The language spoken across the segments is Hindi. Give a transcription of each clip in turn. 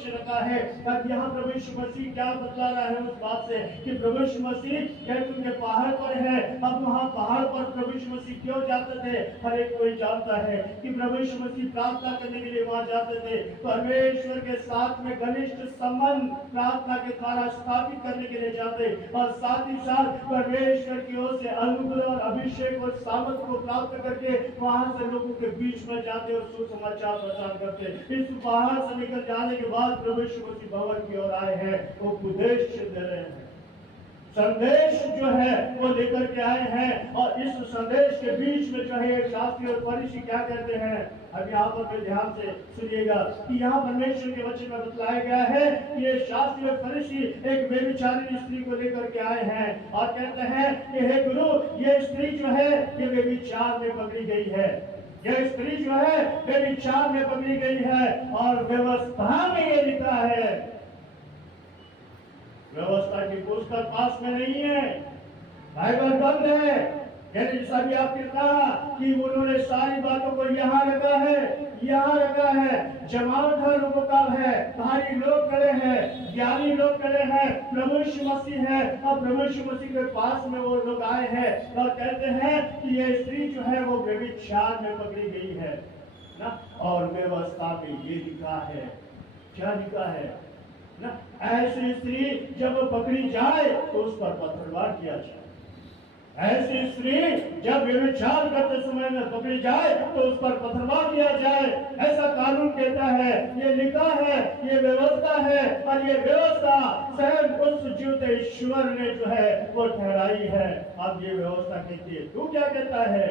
पक्ष रखा है। अब यहाँ प्रभु यीशु मसीह क्या बतला रहा है उस बात से कि प्रभु यीशु मसीह जैतून के पहाड़ पर है। अब वहाँ पहाड़ पर प्रभु यीशु मसीह क्यों जाते थे, हर एक कोई जानता है कि प्रभु यीशु मसीह प्रार्थना करने के लिए वहाँ जाते थे, परमेश्वर के साथ में घनिष्ठ संबंध प्रार्थना के द्वारा स्थापित करने के लिए जाते, और साथ ही साथ परमेश्वर की ओर से अनुग्रह और अभिषेक और सामर्थ को प्राप्त करके वहां से लोगों के बीच में जाते और सुसमाचार प्रचार करते। इस पहाड़ से निकल जाने के बाद प्रभु यीशु मसीह भवन की ओर आए हैं, वो उपदेश दे रहे हैं, संदेश जो है वो लेकर के आए हैं। और इस संदेश के बीच में जो है शास्त्री और फरीसी क्या कहते हैं, अब यहाँ पर ध्यान से सुनिएगा कि यहाँ परमेश्वर के वचन में बतलाया गया है कि ये शास्त्री और फरीसी एक बेविचारी स्त्री को लेकर के आए हैं और कहते हैं कि हे गुरु, ये स्त्री जो है ये बेविचार में पकड़ी गई है, यह स्त्री जो है बेविचार में पकड़ी गई है, और व्यवस्था में ये लिखा है, व्यवस्था की पुस्तक पास में नहीं है, बाइबल बंद है। यानी जैसा भी आपने कहा कि उन्होंने सारी बातों को यहाँ रखा है, यहाँ रखा है, जमावड़ा लोगों का है, भारी लोग खड़े हैं, ज्ञानी लोग खड़े हैं, प्रभु यीशु मसीह है, और प्रभु यीशु मसीह के पास में वो लोग आए हैं और कहते हैं कि ये स्त्री जो है वो व्यभिचार में पकड़ी गई है ना, और व्यवस्था में ये लिखा है, क्या लिखा है ना, ऐसी स्त्री जब पकड़ी जाए तो उस पर पत्थरवार किया जाए, ऐसी स्त्री जब व्यभिचार करते समय में पकड़ी जाए तो उस पर पत्थरवार किया जाए, ऐसा कानून कहता है, ये लिखा है, ये व्यवस्था है, और ये व्यवस्था स्वयं उस जीवित ईश्वर ने जो है वो ठहराई है। अब ये व्यवस्था कहती है, तू क्या कहता है,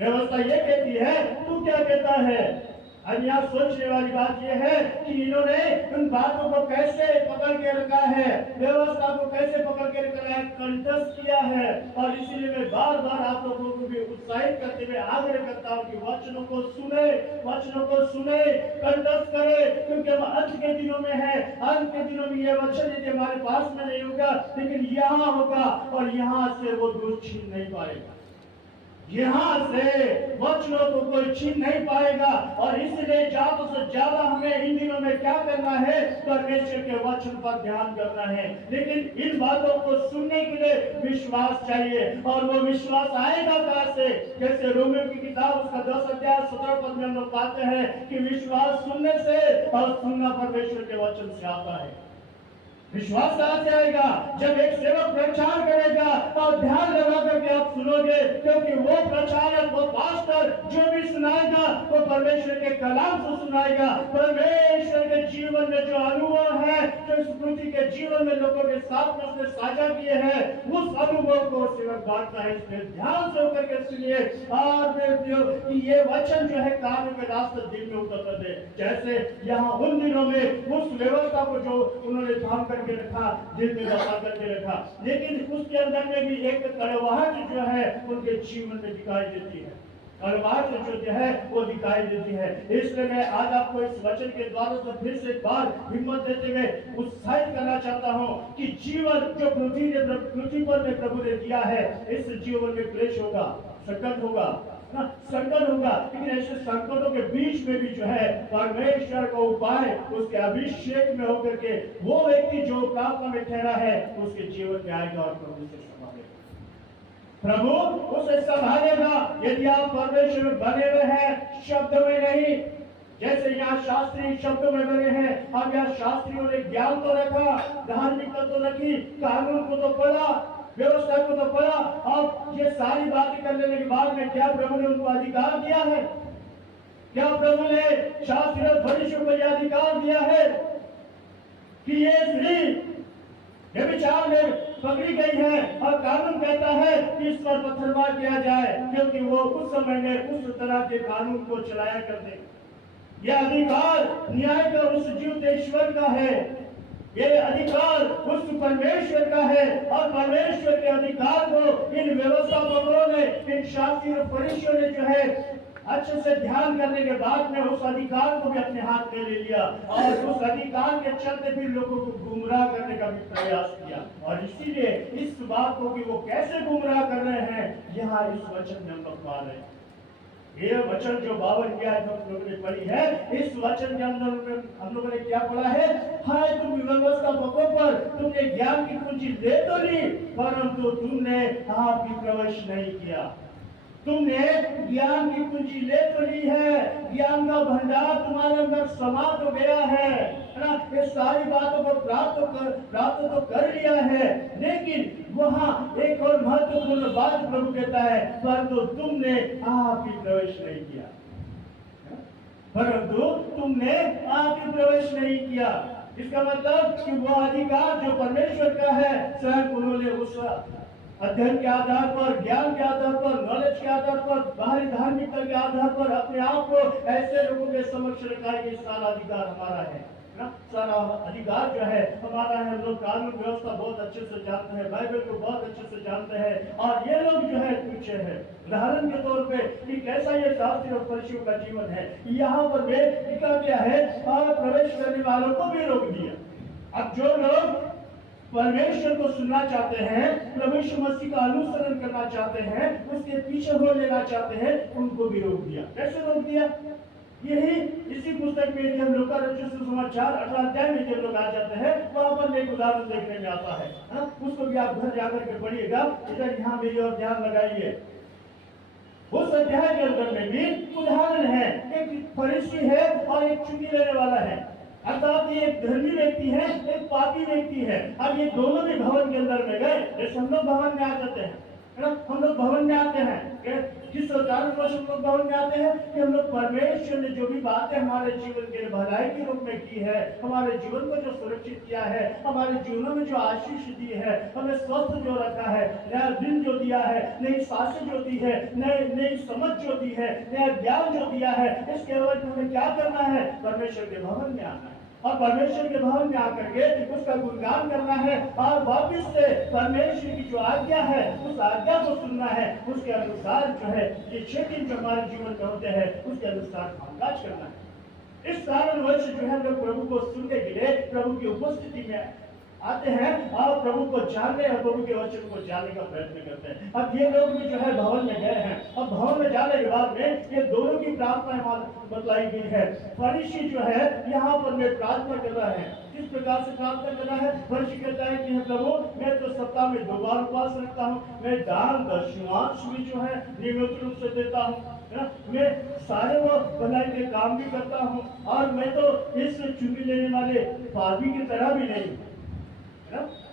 व्यवस्था ये कहती है, तू क्या कहता है। अब यहाँ सोचने वाली बात यह है कि इन्होंने उन बातों को कैसे पकड़ के रखा है, व्यवस्था को कैसे पकड़ के रखा है, कंठस्थ किया है। और इसीलिए मैं बार बार आप लोगों को भी उत्साहित करते हुए आग्रह करता हूँ कि वचनों को सुने, वचनों को सुने, कंठस्थ करे, क्योंकि हम अंत के दिनों में है। अंत के दिनों में ये वचन यदि हमारे पास में नहीं होगा, लेकिन यहाँ होगा, और यहाँ से वो दूर छीन नहीं पाएगा, यहाँ से वचनों को कोई छीन नहीं पाएगा। और इसलिए ज्यादा से ज्यादा हमें इन दिनों में क्या करना है, परमेश्वर के वचन पर ध्यान करना है। लेकिन इन बातों को सुनने के लिए विश्वास चाहिए, और वो विश्वास आएगा कहां से, जैसे रोमियो की किताब उसका 10 अध्याय 17 पद में हम लोग पाते हैं कि विश्वास सुनने से और सुनना परमेश्वर के वचन से आता है। विश्वास कहां से आएगा, जब एक सेवक प्रचार करेगा और ध्यान लगा करके आप सुनोगे, क्योंकि वो प्रचारक, वो पास्टर जो भी सुनाएगा वो परमेश्वर के कलाम से सुनाएगा। परमेश्वर के जीवन में जो अनुभव है, जो इस पृथ्वी के जीवन में लोगों के साथ में उसने साझा किए हैं, उस अनुभव को सेवक बांटता है। इसलिए ध्यान से होकर के सुनिए, और कि ये वचन जो है कान में रास्ते दिल में उतर दे। जैसे यहाँ उन दिनों में उस व्यवस्था को जो उन्होंने थाम करके रखा, दिल में बसा करके रखा, लेकिन उसके अंदर में भी एक कड़वाहट जो है उनके जीवन में दिखाई देती है, कड़वाहट जो है वो दिखाई देती है। इसलिए मैं आज आपको इस वचन के द्वारा से फिर से एक बार हिम्मत देते हुए उत्साहित करना चाहता हूँ कि जीवन जो पृथ्वी पर में प्रभु ने दिया है, इस जीवन में क्लेश होगा, संकट होगा ना, संकट होगा, लेकिन ऐसे संकटों के बीच में भी जो है परमेश्वर का उपाय उसके अभिषेक में होकर के वो व्यक्ति जो प्रार्थना में ठहरा है उसके जीवन में आएगा और प्रभु से संभालेगा, प्रभु उसे संभालेगा। यदि आप परमेश्वर में बने हुए हैं, शब्द में नहीं, जैसे यहाँ शास्त्री शब्दों में बने हैं। अब यहाँ शास्त्रियों ने ज्ञान तो रखा, धार्मिकता तो रखी, कानून को तो पढ़ा, व्यवस्था को तो पढ़ा, और ये सारी बातें कर लेने के बाद में क्या प्रभु ने उनको अधिकार दिया है, क्या प्रभु ने शास्त्री और फरीसियों को यह अधिकार दिया है कि ये स्त्री व्यभिचार में पकड़ी गई है और कानून कहता है कि इस पर पत्थरमार किया जाए, क्योंकि वो उस समय में उस तरह के कानून को चलाया करते। यह अधिकार न्याय का उस जीवित ईश्वर का है, ये अधिकार उस परमेश्वर का है, और परमेश्वर के अधिकार को इन व्यवस्थापकों ने, इन शास्त्री और फरीसियों ने जो है अच्छे से ध्यान करने के बाद में उस अधिकार को भी अपने हाथ में ले लिया, और उस अधिकार के चलते भी लोगों को गुमराह करने का भी प्रयास किया। और इसीलिए इस बात को कि वो कैसे गुमराह कर रहे हैं, यहाँ इस वचन में हम लोग पा रहे हैं। ये वचन जो 52 की आयत हम लोगों ने पढ़ी है, इस वचन के अंदर हम लोगों ने क्या पढ़ा है? हाय तुम व्यवस्था पकों पर तुमने ज्ञान की कुंजी ले तो ली, परंतु तुमने आप की प्रवेश नहीं किया। तुमने ज्ञान की कुंजी ले तो ली है, ज्ञान का भंडार तुम्हारे अंदर समा तो गया है ना, ये सारी बातों को प्राप्त तो कर लिया है, लेकिन वहां एक और महत्वपूर्ण बात प्रभु कहता है, परंतु तुमने आप ही प्रवेश नहीं किया। परंतु तुमने आप ही प्रवेश नहीं किया। इसका मतलब कि वो अधिकार जो परमेश्वर का है, स्वयं उन्होंने उस अध्ययन के आधार पर, ज्ञान के आधार पर, नॉलेज के आधार पर, बाहरी धार्मिकता के आधार पर अपने आप को ऐसे लोगों के समक्ष रखा है कि सारा अधिकार हमारा है ना, सारा अधिकार जो है हमारा है। हम लोग कानून व्यवस्था बहुत अच्छे से जानते हैं, बाइबल को बहुत अच्छे से जानते हैं, और ये लोग जो है पीछे है। उदाहरण के तौर पे कि कैसा ये शास्त्री और फरीसियों का जीवन है, यहाँ पर वे लिखा गया है, और प्रवेश करने वालों को भी रोक दिया। अब जो लोग परमेश्वर को सुनना चाहते हैं, प्रभु यीशु मसीह का अनुसरण करना चाहते हैं, उसके पीछे हो लेना चाहते हैं, उनको भी रोक दिया। कैसे रोक दिया? यही इसी पुस्तक में जब लूका रचित सुसमाचार 18 अध्याय में जब लोग आ जाते हैं, वहां पर एक उदाहरण देखने में आता है, उसको भी आप घर जाकर के पढ़िएगा। इधर यहाँ मेरी और ध्यान लगाइए। उस अध्याय के अंदर में भी उदाहरण है, एक फरीसी है और एक चुंगी लेने वाला है, अर्थात ये एक धर्मी व्यक्ति है, एक पापी व्यक्ति है। अब ये दोनों भी भवन के अंदर में गए, जैसे हम लोग भवन में आ जाते हैं ना, हम लोग भवन में आते हैं, किस कारणवश हम लोग भवन में आते हैं कि हम लोग परमेश्वर ने जो भी बातें हमारे जीवन के भलाई के रूप में की है, हमारे जीवन को जो सुरक्षित किया है, हमारे जीवनों में जो आशीष दी है, हमें स्वस्थ जो रखा है, नया दिन जो दिया है, नई सांसें जो दी है, नई समझ जो दी है, नया ज्ञान जो दिया है, इसके एवज में हमें क्या करना है? परमेश्वर के भवन में आना है, और परमेश्वर के भवन में आकर के उसका गुणगान करना है, और वापिस से परमेश्वर की जो आज्ञा है उस आज्ञा को सुनना है, उसके अनुसार जो है ये 6 दिन जो हमारे जीवन में होते हैं उसके अनुसार कामकाज करना है। इस कारणवश जो है लोग प्रभु को सुनने के लिए प्रभु की उपस्थिति में आते हैं और प्रभु को जानने और प्रभु के वचन को जानने का प्रयत्न करते हैं। अब ये लोग भी जो है भवन में गए हैं, अब भवन में जाने के बाद में ये दोनों की प्रार्थना बतलाई गई है। फरीसी जो है यहाँ पर वे प्रार्थना कर रहा है, किस प्रकार से प्रार्थना कर रहा है? फरीसी कहता है कि प्रभु मैं तो सप्ताह में 2 बार उपवास रखता हूँ, मैं दान दशमांश भी जो है नियमित रूप से देता हूँ, मैं सारे वो भलाई के काम भी करता हूँ, और मैं तो इस चुंगी लेने वाले पापी की तरह भी नहीं हूँ,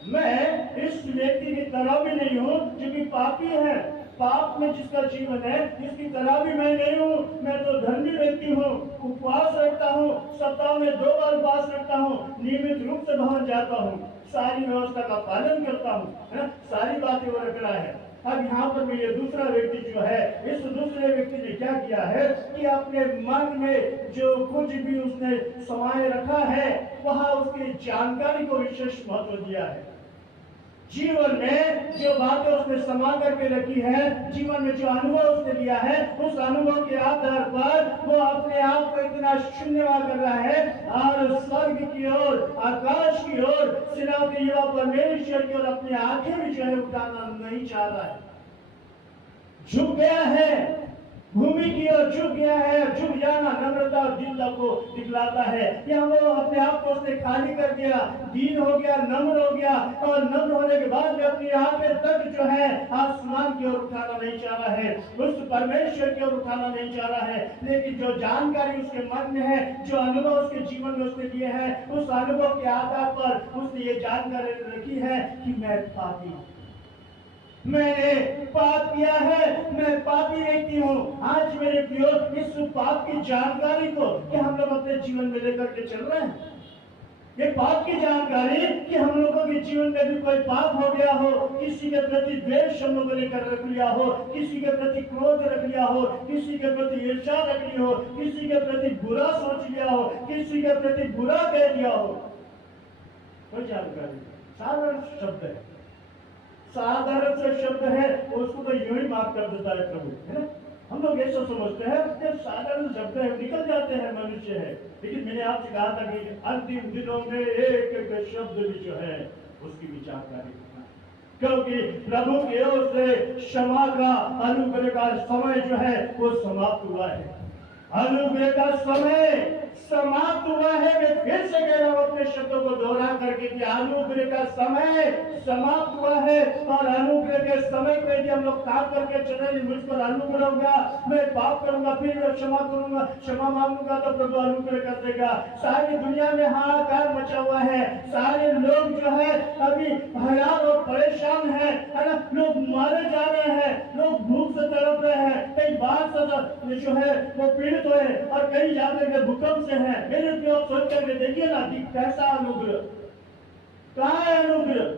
मैं इस व्यक्ति की तरह भी नहीं हूँ जो कि पापी है, पाप में जिसका जीवन है इसकी तरह भी मैं नहीं हूँ। मैं तो धर्मी व्यक्ति हूँ, उपवास रखता हूँ, सप्ताह में 2 बार उपवास रखता हूँ, नियमित रूप से भवन जाता हूँ, सारी व्यवस्था का पालन करता हूँ, सारी बातें वो रख रहा है। अब यहाँ पर भी ये दूसरा व्यक्ति जो है, इस दूसरे व्यक्ति ने क्या किया है कि अपने मन में जो कुछ भी उसने समाये रखा है वहां उसकी जानकारी को विशेष महत्व दिया है। जीवन में जो बातें उसने समा करके रखी है, जीवन में जो अनुभव उसने लिया है, उस अनुभव के आधार पर वो अपने आप को इतना शून्यवाद कर रहा है और स्वर्ग की ओर, आकाश की ओर, सिराओं के युवा परमेश्वर की ओर अपनी आंखें भी जो है उठाना नहीं चाह रहा है, झुक गया है, भूमि की ओर झुक गया है। झुक जाना नम्रता और दीनता को दिखलाता है। यहाँ वो अपने आप को उसने खाली कर दिया, दीन हो गया, नम्र हो गया, और नम्र होने के बाद में अपनी आंखें तक जो है आसमान की ओर उठाना नहीं चाह रहा है, उस परमेश्वर की ओर उठाना नहीं चाह रहा है। लेकिन जो जानकारी उसके मन में है, जो अनुभव उसके जीवन में उसने लिए है, उस अनुभव के आधार पर उसने ये जानकारी रखी है कि मैं पापी हूँ, मैंने पाप किया है, मैं पापी व्यक्ति हूँ। आज मेरे प्रियो, इस पाप की जानकारी को कि हम लोग अपने जीवन में लेकर के चल रहे हैं, ये पाप की जानकारी कि हम लोगों के जीवन में भी कोई पाप हो गया हो, किसी के प्रति द्वेष हम लोगों ने कर रख लिया हो, किसी के प्रति क्रोध रख लिया हो, किसी के प्रति ईर्ष्या रख ली हो, किसी के प्रति बुरा सोच लिया हो, किसी के प्रति बुरा कह लिया हो, कोई जानकारी? साधारण शब्द है, साधारण से शब्द है, उसको तो यूं ही माफ कर देता है प्रभु, है ना? हम लोग ऐसा समझते हैं कि साधारण शब्द है, निकल जाते हैं, मनुष्य है। लेकिन मैंने आपसे कहा था कि अंतिम दिनों में एक एक शब्द भी जो है उसकी विचारधारा क्योंकि प्रभु की ओर से क्षमा का अनुग्रह का समय जो है वो समाप्त हुआ है। अनुग्रह का समय समाप्त हुआ है। मैं फिर से कह रहा हूं अपने शब्दों को दोहरा करके कि अनुग्रह का समय समाप्त हुआ है। और अनुग्रह के समय पे यदि हम लोग काम करके चले, मुझ पर अनुग्रह होगा, मैं पाप करूंगा फिर मैं क्षमा करूंगा, क्षमा मांगूंगा तो प्रभु अनुग्रह कर देगा। सारी दुनिया में हाहाकार मचा हुआ है। सारे लोग जो है अभी हैरान और परेशान है ना। लोग मारे जा रहे हैं, लोग भूख से तड़प रहे हैं, कई बार से जो है वो पीड़ित हुए और कई जाकर भूकंप से है। मेरे प्रिय सोच करके देखिए ना कि कैसा अनुग्रह, कहाँ है अनुग्रह?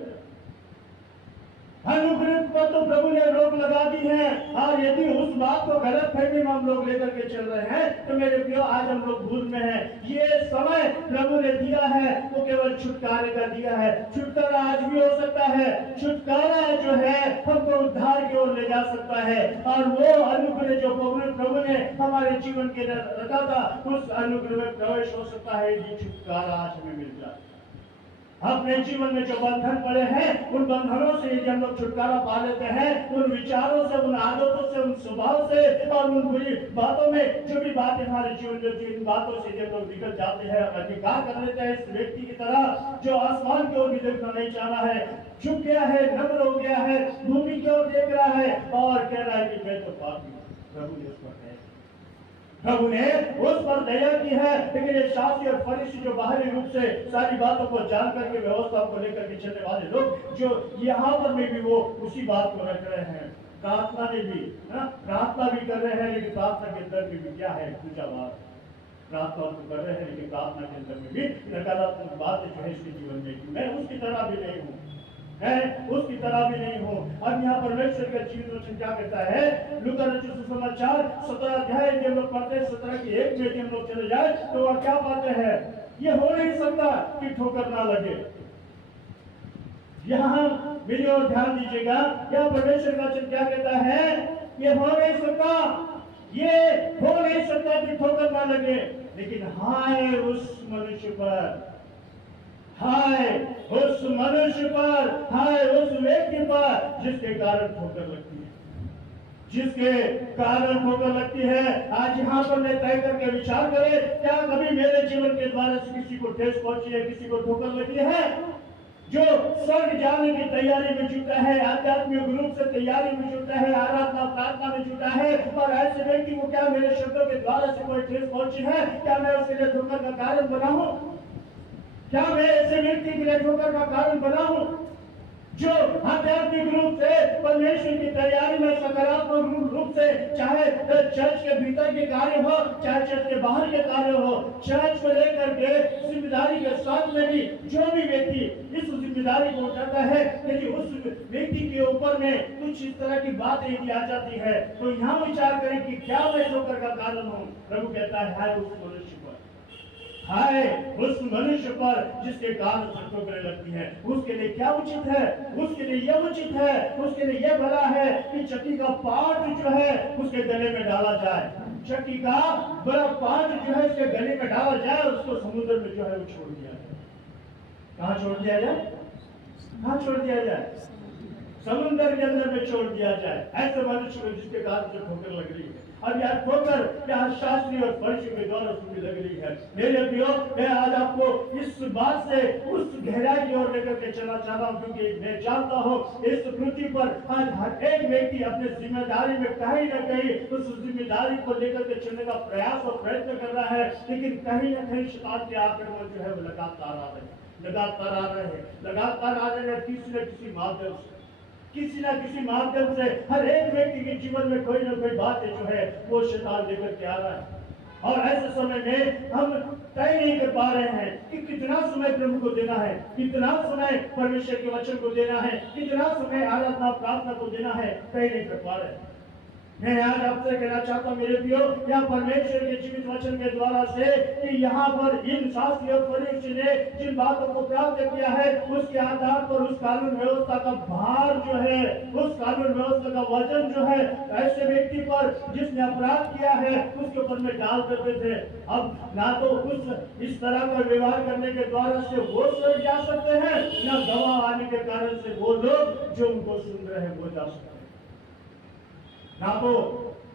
अनुग्रह पर तो प्रभु ने रोक लगा दी है। और यदि उस बात को गलत फहमी में हम लोग लेकर के चल रहे हैं तो मेरे प्रियो आज हम लोग भूल में हैं। ये समय प्रभु ने दिया है वो केवल छुटकारे का दिया है। छुटकारा आज भी हो सकता है। छुटकारा जो है हमको उद्धार की ओर ले जा सकता है। और वो अनुग्रह जो प्रभु ने हमारे जीवन के रखा था उस अनुग्रह में प्रवेश हो सकता है। ये छुटकारा आज हमें मिल जाए। अपने जीवन में जो बंधन पड़े हैं उन बंधनों से यदि हम लोग छुटकारा पा लेते हैं, उन विचारों से, उन आदतों से, उन स्वभाव से और उन बुरी बातों में जो भी बातें हमारे जीवन में जिन बातों से जब लोग निकल जाते हैं, अधिकार कर लेते हैं इस व्यक्ति की तरह जो आसमान की ओर भी देखना नहीं चाह रहा है, झुक गया है, नम्र हो गया है, भूमि की ओर देख रहा है और कह रहा है कि मैं तो पापी हूं। प्रभु ने उस पर दया की है। लेकिन ये शास्त्री और फरीसी जो बाहरी रूप से सारी बातों को जान करके व्यवस्था को लेकर के चलने वाले लोग, जो यहाँ पर में भी वो उसी बात को रख रहे हैं। प्रार्थना में भी प्रार्थना भी कर रहे हैं, लेकिन प्रार्थना के अंदर में भी क्या है? पूजा बात। प्रार्थना तो कर रहे हैं लेकिन प्रार्थना के अंदर में भी नकारात्मक बात जो है इसके जीवन में, मैं उसकी तरह भी नहीं हूँ, मैं उसकी तरह भी नहीं हूँ। अब यहाँ परमेश्वर का जीवित वचन क्या कहता है? लूका रचित सुसमाचार 17 अध्याय हम लोग पढ़ते हैं, 17 की 1 में हम लोग चले जाए तो वह क्या पाते हैं? ये हो नहीं सकता कि ठोकर ना लगे। यहाँ मेरी ओर ध्यान दीजिएगा, यहाँ परमेश्वर का वचन क्या कहता है? ये हो नहीं सकता, ये हो नहीं सकता कि ठोकर ना लगे। लेकिन हाय उस मनुष्य पर, हाय उस मनुष्य पर, हाय उस व्यक्ति पर जिसके कारण ठोकर लगती है, जिसके कारण ठोकर लगती है। आज यहाँ पर मैं तय करके विचार करें, क्या कभी मेरे जीवन के द्वारा से किसी को ठेस पहुंची है, किसी को ठोकर लगी है? जो स्वर्ग जाने की तैयारी में जुटा है, आध्यात्मिक रूप से तैयारी में जुटा है, आराधना प्रार्थना में जुटा है, और ऐसे व्यक्ति को क्या मेरे शब्दों के द्वारा से कोई ठेस पहुंची है? क्या मैं उसके लिए ठोकर का कारण बना हूं? क्या मैं ऐसे व्यक्ति के लिए ठोकर का कारण बना हूं जो आध्यात्मिक रूप से परमेश्वर की तैयारी में सकारात्मक रूप से, चाहे चर्च के भीतर के कार्य हो, चाहे चर्च के बाहर के कार्य हो, चर्च को लेकर के जिम्मेदारी के साथ में भी जो भी व्यक्ति इस जिम्मेदारी को उठाता है, यदि उस व्यक्ति के ऊपर में कुछ इस तरह की बात यदि आ जाती है तो यहाँ विचार करें कि क्या मैं ठोकर का कारण हूँ? प्रभु कहता है उस मनुष्य पर, हाय उस मनुष्य पर जिसके कारण ठोकरें लगती है। उसके लिए क्या उचित है? उसके लिए यह उचित है, उसके लिए यह भला है कि चक्की का पाट जो है उसके गले में डाला जाए, चक्की का बड़ा पाट जो है उसके गले में डाला जाए और उसको समुद्र में जो है वो छोड़ दिया जाए। कहाँ छोड़ दिया जाए? कहाँ छोड़ दिया जाए? समुद्र के अंदर में छोड़ दिया जाए। ऐसे मनुष्य को जिसके कारण जो ठोकर लग रही है। अब यार ठोकर यहाँ शास्त्री और फरीसी के द्वारा सुनी लग रही है। मेरे प्रियो, मैं आज आपको इस बात से उस गहराई की ओर लेकर के चलना चाह रहा हूँ, क्योंकि मैं जानता हूँ इस पृथ्वी पर आज हर एक व्यक्ति अपने जिम्मेदारी में कहीं न कहीं उस जिम्मेदारी को लेकर के चलने का प्रयास और प्रयत्न कर रहा है, लेकिन कहीं न कहीं शैतान के आक्रमण जो है वो लगातार आ रहे हैं, लगातार आ रहे हैं, लगातार आ रहे हैं। किसी न किसी माध्यम से, किसी ना किसी माध्यम से हर एक व्यक्ति के जीवन में कोई ना कोई बात जो है वो शैतान लेकर के आ रहा है। और ऐसे समय में हम तय नहीं कर पा रहे हैं कि कितना समय प्रभु को देना है, कितना समय परमेश्वर के वचन को देना है, कितना समय आराधना प्रार्थना को देना है, तय नहीं कर पा रहे हैं। मैं आज आपसे कहना चाहता हूँ मेरे प्रियो, या परमेश्वर के जीवित वचन के द्वारा से कि यहाँ पर इन शास्त्री और फरीसी ने जिन बातों को प्राप्त किया है, उसके आधार पर उस कानून व्यवस्था का भार जो है, उस कानून व्यवस्था का वजन जो है, ऐसे व्यक्ति पर जिसने अपराध किया है उसके ऊपर में डाल देते थे। अब ना तो उस इस तरह का व्यवहार करने के द्वारा से वो स्वर्ग जा सकते हैं, ना गवाह आने के कारण से वो लोग जो उनको सुन रहे हैं वो जा सकते हैं। ना तो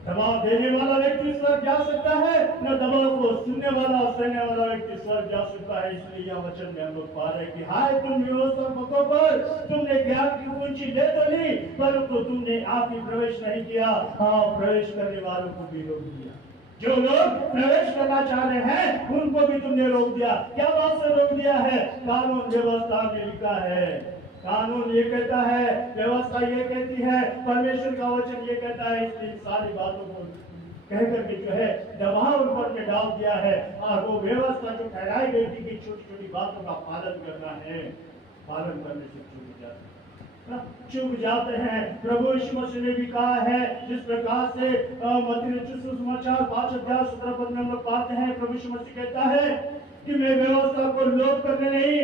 दबाव देने वाला व्यक्ति स्वर्ग जा सकता है, न दबाव को सुनने वाला और सहने वाला व्यक्ति स्वर्ग जा सकता है। इसलिए यह वचन में हम लोग पा रहे हैं कि हाय तुम व्यवस्थापकों पर, तुमने ज्ञान की कुंजी ले तो ली, परंतु तुमने आप ही प्रवेश नहीं किया। हाँ, प्रवेश करने वालों को भी रोक दिया। जो लोग प्रवेश करना चाह रहे हैं उनको भी तुमने रोक दिया। क्या बात से रोक दिया है? कानून व्यवस्था में लिखा है, कानून ये कहता है, व्यवस्था ये कहती है, परमेश्वर का वचन ये कहता है। इसलिए सारी बातों को कहकर के जो है दबाव ऊपर में डाल दिया है। और वो व्यवस्था जो ठहराई गई थी कि छोटी छोटी बातों का पालन करना है, पालन करने से चूक जाते हैं। प्रभु यीशु मसीह ने भी कहा है, जिस प्रकार से मत्ती सुसमाचार 5:17 में हम लोग पाते हैं, प्रभु यीशु मसीह कहता है कि मैं व्यवस्था को लोप करने नहीं,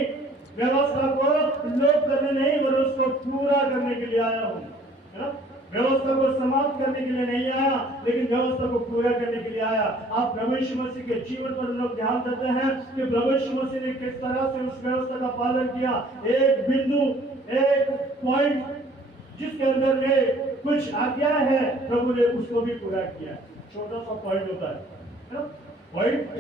व्यवस्था को लोप करने नहीं, पर उसको पूरा करने के लिए आया हूँ। है ना? व्यवस्था को समाप्त करने के लिए नहीं आया, लेकिन व्यवस्था को पूरा करने के लिए आया। आप प्रभु यीशु मसीह के जीवन पर लोग ध्यान देते हैं कि प्रभु यीशु मसीह ने किस तरह से उस व्यवस्था का पालन किया। एक बिंदु, एक पॉइंट जिसके अंदर में कुछ आज्ञा है, प्रभु ने उसको भी पूरा किया। छोटा सा पॉइंट होता है ना, पॉइंट